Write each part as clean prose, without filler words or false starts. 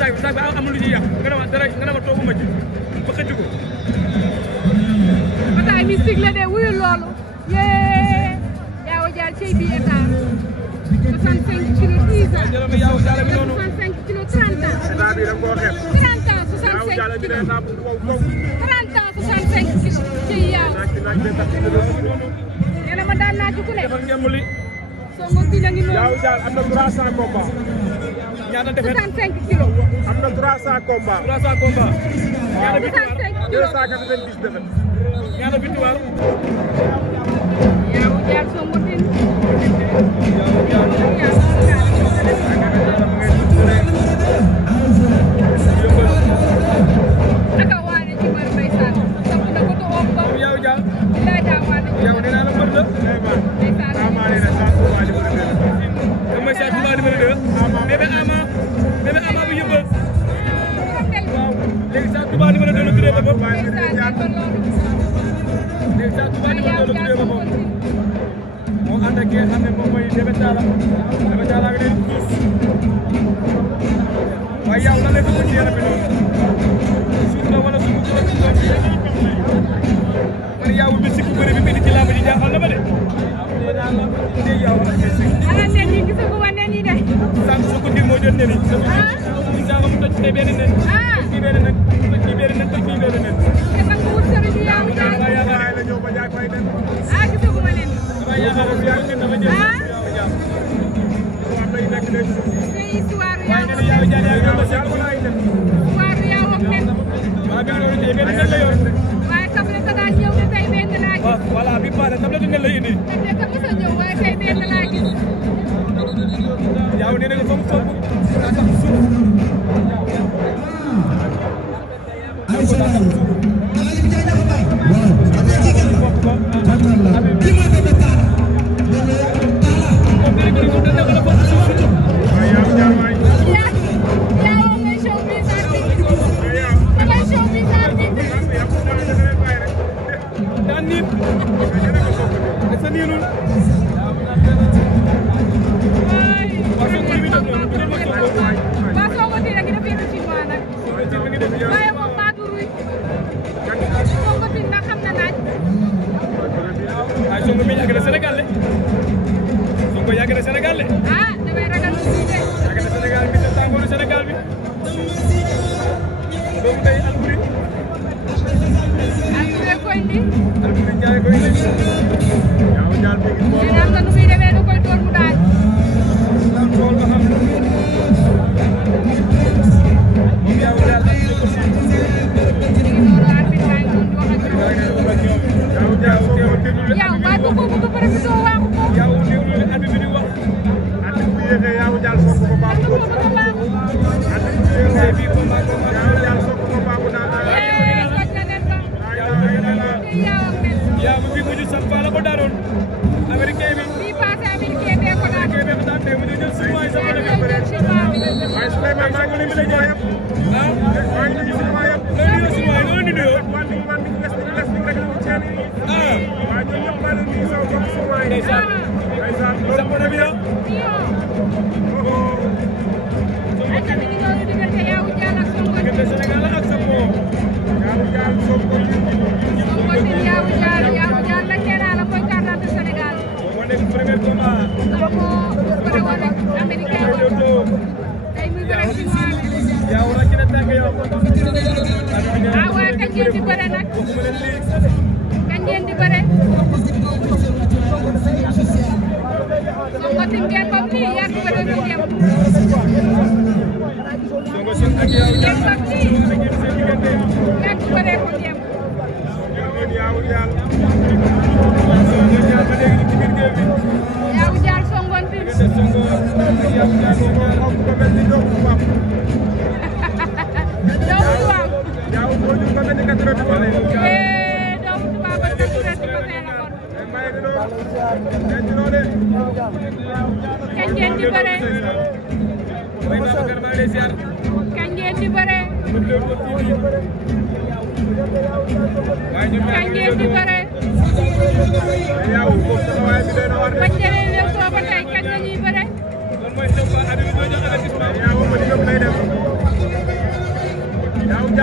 saag amul lu ci yàq nga ne ma dara nga ne ma toogu ma ci ba xëcc ko. bataay mystique la de wuyu loolu. yee Yawou Dial cey bi état 65 kilos 10 ans. jërëjëf Yawou Dial bi noonu 65 kilos 30 ans. état bi da nga koo xeeb. 30 ans 65 kilos 30 ans 65 kilos cey Yawou. nee na ma daan naa ci ku ne. defal ngeen mu li. Songo bi la ngi noonu. Yawou Dial am na 300 combats. ñaata defet 65 kilos. am na 300 combats. 300 combats. ñaata victoire 65 kilos 290 defet. ñaata victoire. Yawou Dial Songo bi. naka waane ci Mor Mbaye Sall. topp na ko to om ba. Yawou Dial. daa daa waane ci. yow nee naa la mbër la. mooy Sa Touba numéro 2. bébé Ama bu yëmbal. waaw léegi Sa Touba numéro 2 la tuddee ba bopp. léegi Sa Touba numéro 2 la tuddee ba bopp. moo ànd ak ki nga xam ne moom mooy Bébé Talla. Bébé Talla ak léegi tuus. waaye yow lan lay dugg ci yaram bi noonu. suuf la wala suuf la ci doon bi. man yow bi si ku bëri bi indi ci làmb ji jaaxal na ma de. yow ala nen yi gisagu ma nen yi de. sànq soo ko moo jot nen yi. sànq mu toj ci benn nen. toj ci benn nen toj ci benn nen toj ci benn nen. te nag mu wut sëriñ Yawou Dial. gisagu ma nen. c'est histoire Yawou ak nen. waaye tablette daa ñëw ne tey benn laa gis. voilà bi paase tablette nen la indi. te ka mos a ñëw waaye tey benn laa gis. Yawou nee na fa mu toog daa tax suuf. Songo mi yàgg na Sénégal de Songo yàgg na Sénégal de. ah damay ragal lu de. yàgg na Sénégal bi te tàngooru Sénégal bi. doomu day Albouri. Albouri koy indi. Albouri Ndiaye koy indi. Yawou Dial bi ngi nee naa nga nu muy demee da koy door mu daal. xool ba xam. moom Yawou Dial am na ko si. Yawou Dial teewul déglu yow waaye bu ko bëgg a bëri soo waaxu ko. Yawou déglu li at bi di wax. at bi yéexee Yawou Dial soog ko baax. at bi yéexee bii ko baax Yawou Dial soog ko baax daal. Yawou bi mujj sax fa la ko daanoon. américain bi. bii passé américain bee ko daan. américain bee ko daan tey mu jël chinois sax la ko bëre. waaye Souleymane maa ngi leen di la jàpp. ah maa ngi leen di la jàpp. loolu la chinois loolu la ñu nuyoo. ah waaye kañ ngeen di bëre nag kañ ngeen di bëre Songo tin ngeen ko nii yàgg bëre ko dem ngeen ko nii yàgg bëre ko dem Yawou Dial Songo tin kañ ngeen di bëre kañ ngeen di bëre kañ ngeen di bëre bañ jëlee leen soo ba tey kañ la ñuy bëre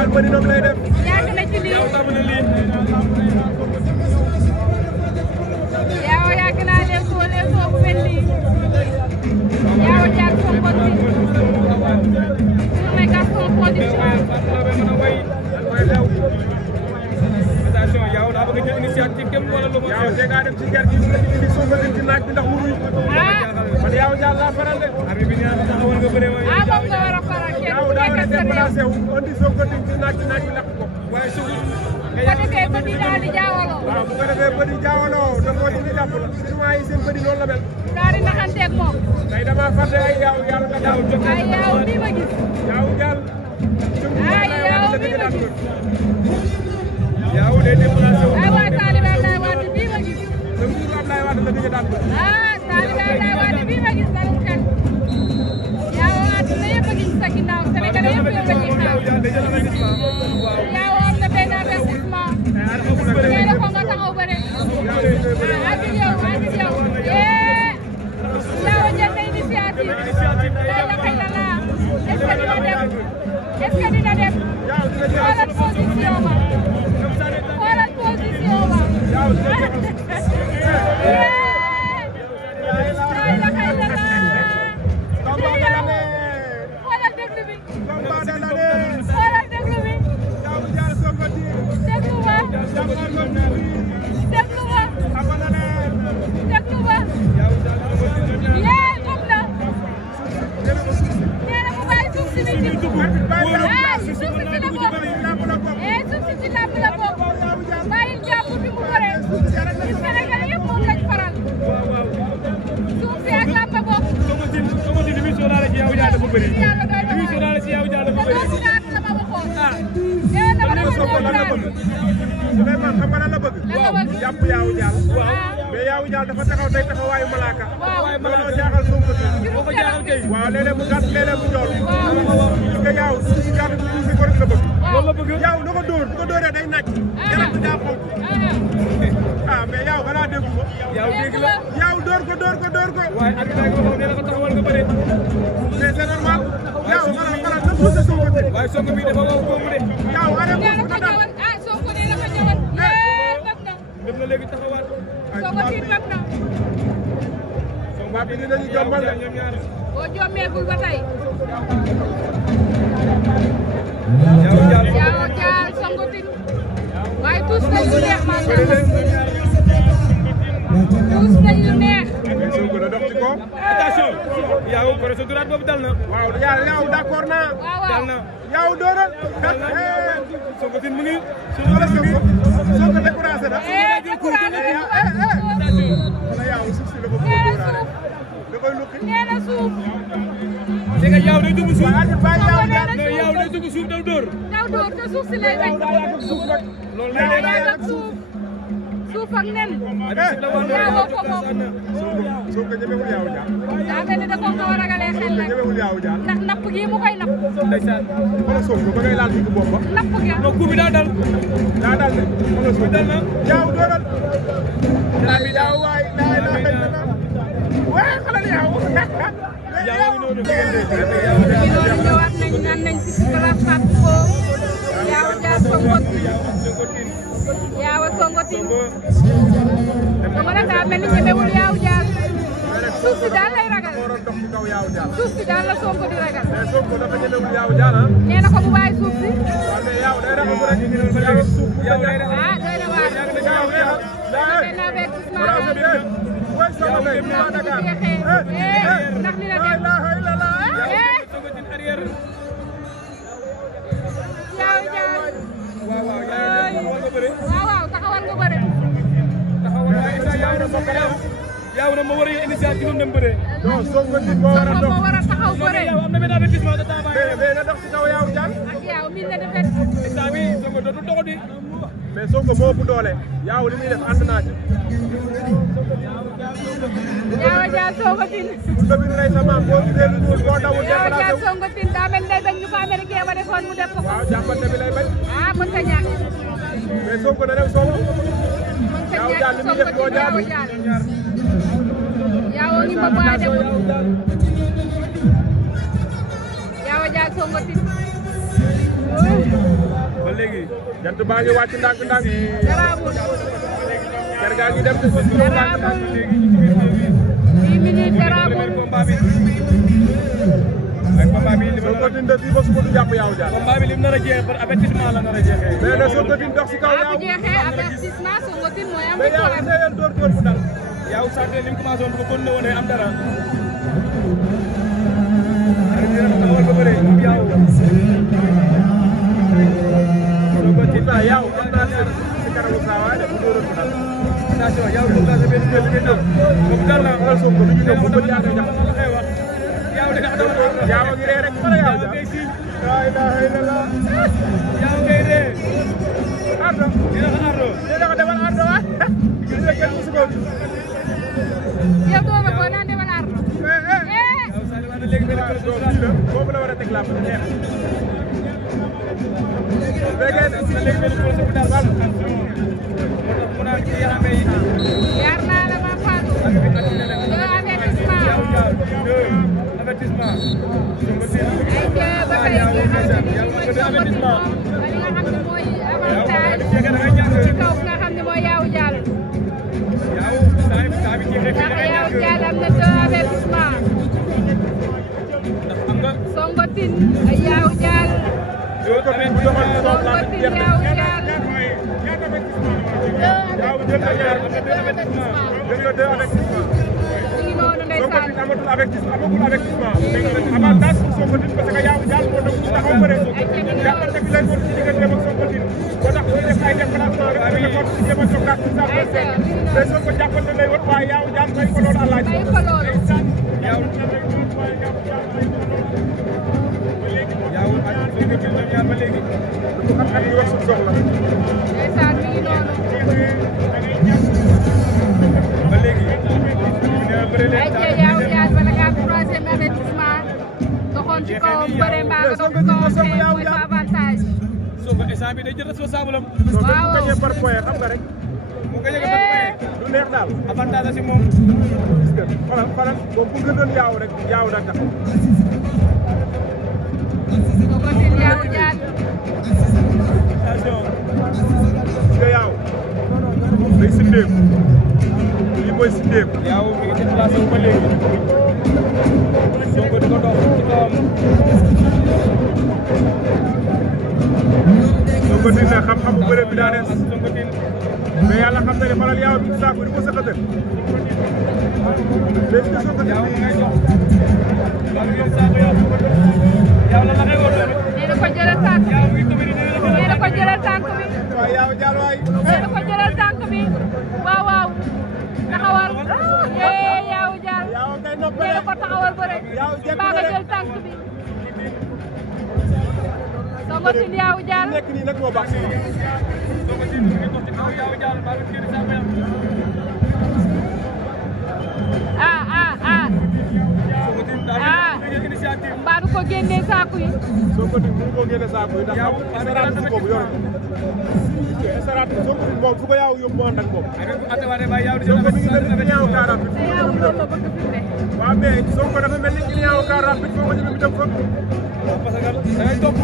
Dial bëri noonu lay def. yàgg na ci lii. yow tam na lii. yow yàgg naa leen soo bu mel nii. yow jaar Sonko si. journée Gaston Production. attention yow daa bëgg a jël initiative kenn wala lu ma. yow te nga dem ci gerte gi indi Sonko ci naaj bi ndax mënuñu. man yow Dial laa faral de. abi bi ñaan taxawal nga bëre mooy. moom nga war a faral kenn yow ku daa war a nekk sa réew. déplacé wu indi Sonko ci naaj bi lakk ko. waaye sugu. bu ko defee bët yi daal di jaawaloo. waaw bu ko defee bëri jaawaloo te moo ci ñu jàpp la. chinois yi seen bëri noonu la mel. daal di naxanteeg moom. tey damaa fàtte ay yaaw yàlla nga daaw jot. ay yow bii ma gis. yaaw Dial. ay yow bii ma gis. yow day déplacé wu. ay waa Talibé Abdoulaye Wade bii ma gis. te nguuru Abdoulaye Wade la gëj a daan ko. ah Talibé Abdoulaye Wade bii ma gis dalul xel. yow àdduna yëpp a gis sa ginnaaw Sénégal yëpp yow la ñuy xaar. yow am na benn investissement. nee na ko nga taxaw ba rek. ah ak yow yow jël na initiative. tey la xëy na laa. est-ce que dina dem. xoolal position ba. xoolal position ba. tey la xëy na laa. xoolal déglu bi. xoolal déglu bi. déglu ba. déglu ba. déglu ba. gëm na. nee na mu bàyyi suuf si nit ñi. ah suuf si ci la bokk. suuf si ci làmb la bokk. bàyyil jàmbur bi mu bëree. ci Sénégal yëpp moom lañ faral. suuf si ak làmb bokk. Sonko si li muy sóoraale ci yow Dial dafa bëri. yàlla doy na li muy sóoraale ci yow Dial dafa ma bëri. doon gàtt la ma waxoon. ah. nee na ma doon Sonko lan la bëgg. Souleymane xam nga lan la bëgg. jàpp yaaw Dial. mais yaaw Dial dafa taxaw tey taxawaayu malaaka. waaw looloo jaaxal Sonko si. boo ko jaaxal kay. waaw léeg-léeg mu gàtt léeg-léeg mu njool. parce que yaaw si gàtt bi si ko rek la bëgg. loolu la bëgg. yaaw na ko dóor bu ko dóoree day naaj. yaram bi daa xonk. ah mais yaaw xanaa déggu ko. yow dégg la. yaaw dóor ko. waaye ak naa ko wax nee na ko taxawal nga bëre. mais c'est normal. yaaw xanaa na poussé Sonko si. waaye Sonko bi dafa wow kooku de. yaaw arrêté nee na ko ñëwal ah Sonko nee na ko ñëwal. def na. dem na léegi taxawaat. Sonko tiit def na. Sonko bi dinañu jombal de. ñoom ñaar. boo jommeegul ba tey. yow Dial Sonko tiit. waaye tous nañ lu neex macha allah. tous nañ lu neex. mais Sonko da dox ci ko. attention. yow correction droite boobu dal na. waaw yaaw d'accord naa. dal na. yaaw dóoral. Sonko tin mu ngi. Sonko découragé na. découragé na. wala yaaw suuf si la ko bëgg a dóoraale. da koy lukki. nee na suuf. dégg nga yaaw day dugg suuf. yaaw non yaaw day dugg suuf daw dóor. daw dóor te suuf si lay bañ. loolu yaa lay yàgg ak suuf. suuf ak nen. yaawoo yaawoo ko moom. Sonko ñemewul yaaw Dial. daa mel ni da koo ko war a ragalee xel rek. ñemewul yaaw Dial. ndax napp gi mu koy napp. ndeysaan. wala Sonko ba ngay laal ci bopp ba. napp gi. non coup bi daa dal. daa dal de. wala Sonko dal na. yaaw dóoral. yaaw waay daa la xëy na waay xalal yaaw. yaaw ngi noonu. ñu noonu ñëwaat nañ ñaan nañ ci place Fatou Ko. yaaw Dial Sonko tin. yaaw Sonko tin. Sonko nag daa mel ni ñemewul yaaw Dial. suuf si daal lay ragal. dox ci kaw yaaw Dial. suuf si daal la Sonko di ragal. mais Sonko dafa ñemewul yaaw Dial ah. nee na ko mu bàyyi suuf si. waaw mais yaaw day ragal rek. yaaw ak suuf yaaw day ragal. ah doy na waar. yaaw xeexal. benn avertissement waaw c'est bien. mooy Sonko kay mu waa Dakar. ndax li la dem. Sonko tin arrière. yaaw Dial. waaw waaw yaa ngi taxawal nga bëre. waaw taxawal nga bëre. taxawal waaye isa yaaw na bokk yaaw na ma war a yor initiative am dem bëre. non Sonko nit moo war a dox. moo war a taxaw bëre. yow am na benn avertissement de taxawaay. mais na dox ci kaw yaaw Dial. ak yaaw mi la defet. instant bi Sonko dootul dox di. mais Sonko moo ëpp doole. yaaw li muy def ànd naa ci. yaaw Dial Sonko tin. bu ñu rey sama boo gisee lu ñuul boo dawul yaaw déplacé Dial wu. Sonko tin daa mel ni day bañ ñu ko américain ba defoon mu def ko. waaw jàppante bi lay bañ. ah mën ta ñàkk. mais Sonko na dem soobu. mën ta yaaw ñàkk Dial li muy def Sonko moo tin yaaw jaadu. Dial. yaawoo ngi mbokk waaye demul. yaaw Dial Sonko tin. léegi jant baa ngi wàcc ndànk-ndànk. garaawul. kër gaa ngi dem te suuf si garaawul. 10 minutes garaawul. ay combat bi soo ko dindee fii ba suba du jàpp yaaw jaar. combat bi lim nar a jeexee par avertissement la nar a jeexee. mais nag soo ko dindee dox si kaw yaaw. bu jeexee avertissement Sonko Tine mooy am mais yaaw victoire. essayé door bu dal. yaaw sant li mu commencé woon bu ko continué woon am dara. awal ba bëre moom yaaw. soo ko dindee yaaw am naa si kanamu saa waaye de bu dooroon bu dal. attention yaaw li mu commencé benn bés bi ñëw. comme dal naa xoolal Sonko lu ñu dem ba bëri yaa ngi yaaw da nga doon yaaw a ngi ree rek wala yaaw jaar. laa ilaaha illallah. yaaw ngay ree. Ardo. dina ko ardo. dina ko demal Ardo waay. gis nga kenn musu ko. yow doo ma ko naan demal ardo. yaaw Sadio Mané léegi benn kër donc kii la boobu la war a teg làmb di neex. léegi léegi benn kër bu daal baal. mu naan ci yaram yi. yar naa la ma Fatou. deux avertissement. avertissement. ay jë ba tey nga xam ne mooy Sonko Tine moom ba li nga xam ne mooy avantage ci kaw nga xam ne mooy Yawou Dial. ndax Yawou Dial am na deux avertissement. Sonko Tine Yawou Dial. Sonko Tine Yawou Dial. deux avertissement. ñu ngi noonu ndeysaan. amatul avertissement. avantage pour Sonko Tine parce que Yawou Dial moo doon taxaw bëre. jàppante bi lay doon ci diggante ak Sonko Tine. boo tax muy def ay déplacement rek dina ko jéem a jokkaat ci saa mais Sonko jàppante lay wër waaye Yawou Dial may ko loolu àllaaj. may ko loolu. yaaw ak Sonko Tine ñoom ñaar ba léegi. lu ko xam ak ñu wax suñu soxla. ndeysaan mi ngi noonu. ba léegi. ay jë Yawou Dial bala ngaa troisième avertissement doxoon ci kawam bëre mbaa nga dox ci kawam xeex mooy sa avantage. Sonko instant bi day jël responsable am. waaw bu gagné par point xam nga rek. mu gagné ko par point. du neex daal. avantage la si moom. gis nga xoolal moom bu gënoon yaaw rek yaaw da tax. Sonko Tine Yawou Dial. attention. gis nga yaaw day sindeeku. lii mooy sindeeku. yaaw mi ngi ci place ba léegi. Sonko di ko dox ci kawam. Sonko Tine nag xam-xamu bëre bi daa des. Sonko Tine. mais yàlla xam na ne xoolal yaaw bi saako di ko sëkkatal. léegi te Sonko Tine yaaw ngay jox. waaw yow saako yow. yaaw la la ngay war a doon. nee na ko jëlal tànk yaaw bi. mi ngi tëbëri nee na ko jëlal tànk bi. waaw Yawou Dial waay. nee na ko jëlal tànk bi. waaw waaw. taxawal. Yawou Dial. yaaw ngay nee noppale. na ko taxawal bëre. Yawou Dial mbaa nga jël tànk bi. Sonko Tine Yawou Dial. nekk nii nag moo baax si moom. Sonko Tine mi ngi dox ci kaw Yawou Dial baa ngi kii saako yam. Sonko Tine daal di jël initiative. mbaa du ko génnee saako yi. Sonko Tine mënu koo génne saako yi ndax stratégie boobu yor ko. stratégie Sonko Tine moom fu ko yaaw yóbbu mu ànd ak moom. avec bu attewaatee ba yaaw di jël Sonko mi ngi dem client wu 40 bi. te Yawou loolu la bëgg fi mu ne. waaw mais Sonko dafa mel ni client wu 40 bi foo ko jëlee mu dem fa. parce que da ngay topp.